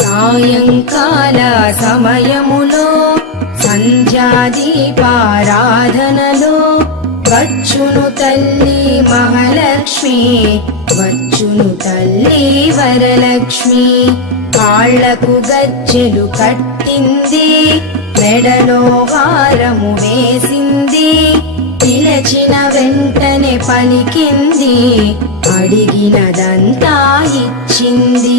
సాయంకాల సమయములో సంధ్యాదీపారాధనలో వచ్చును తల్లి మహాలక్ష్మి వచ్చును తల్లి వరలక్ష్మి కాళ్లకు గజ్జెలు కట్టింది మెడలో వారము వేసింది పిలచిన వెంటనే పలికింది అడిగినదంతా ఇచ్చింది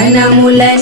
ఘనములని